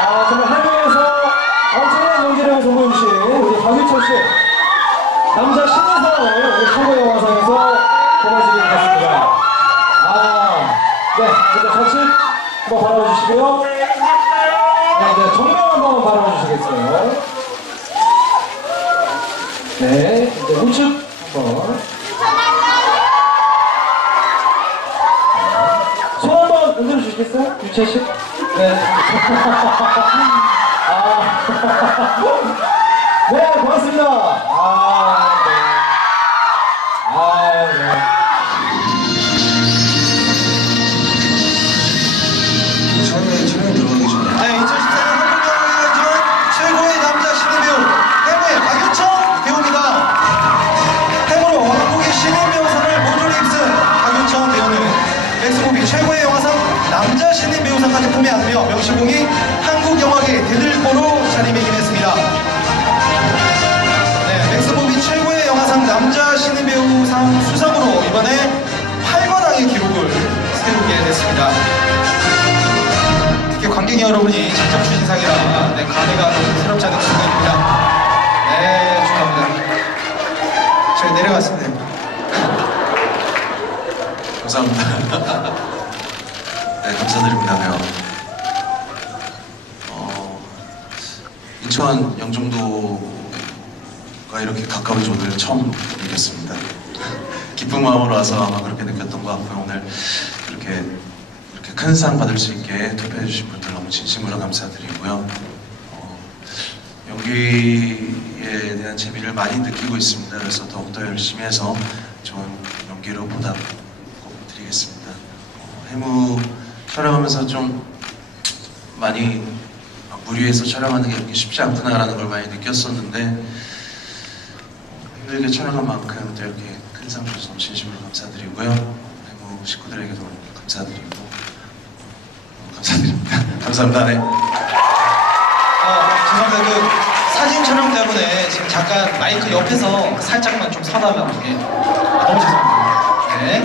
아, 정말 한국에서 엄청난 연기력을 선보여주신 우리 박유철 씨 남자 신인상을 우리 한국 영화상에서 뽑아주게 되었습니다. 아, 네, 일단 같이 한번 바라봐주시고요. 네, 네, 정면 한번 바라봐주시겠어요? 네, 이제 우측 한번. 손 한번 흔들어 주시겠어요? 유채 씨? 네. 아. 네, 고맙습니다. 아, 네. 아, 네. 촬영 들어가기 전에 네, 2014년 한국영화제지만 최고의 남자 신인 배우 해무의 박윤청 배우입니다. 해무로 한국의 신인 배우상을 모조리 입은 박윤청 배우는 엑스무비 최고의 영화상 남자 신인 배우 상까지 품에 안으며 명실공히 한국 영화계 대들보로 자리매김했습니다. 네, 엑스무비 최고의 영화상 남자 신인 배우상 수상으로 이번에 8관왕의 기록을 세우게 됐습니다. 특히 관객 여러분이 직접 주신 상이라 네, 감회가 새롭지 않은 순간입니다. 네, 축하합니다. 저희 내려갔습니다. 감사합니다. 네, 감사드립니다, 배우. 어, 인천 영종도가 이렇게 가까운지 오늘 처음 느꼈습니다. 기쁜 마음으로 와서 아마 그렇게 느꼈던 것 같고요. 오늘 이렇게 이렇게 큰 상 받을 수 있게 투표해 주신 분들 너무 진심으로 감사드리고요. 어, 연기에 대한 재미를 많이 느끼고 있습니다. 그래서 더욱더 열심히 해서 좋은 연기로 보답 꼭 드리겠습니다. 어, 해무 촬영하면서 좀 많이 무리해서 촬영하는 게 이렇게 쉽지 않구나라는 걸 많이 느꼈었는데 어, 힘들게 촬영한 만큼 또 이렇게 큰 상 주셔서 진심으로 감사드리고요. 해무 식구들에게도 감사드리고 어, 감사드립니다. 감사합니다. 네. 어, 죄송합니다. 그 사진 촬영 때문에 지금 잠깐 마이크 옆에서 살짝만 좀 서다면 예. 아, 너무 죄송합니다. 네.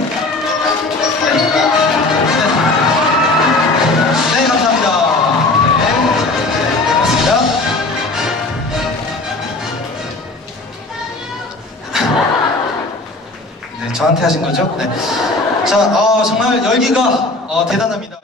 저한테 하신 거죠? 네. 자, 어, 정말 열기가 어, 대단합니다.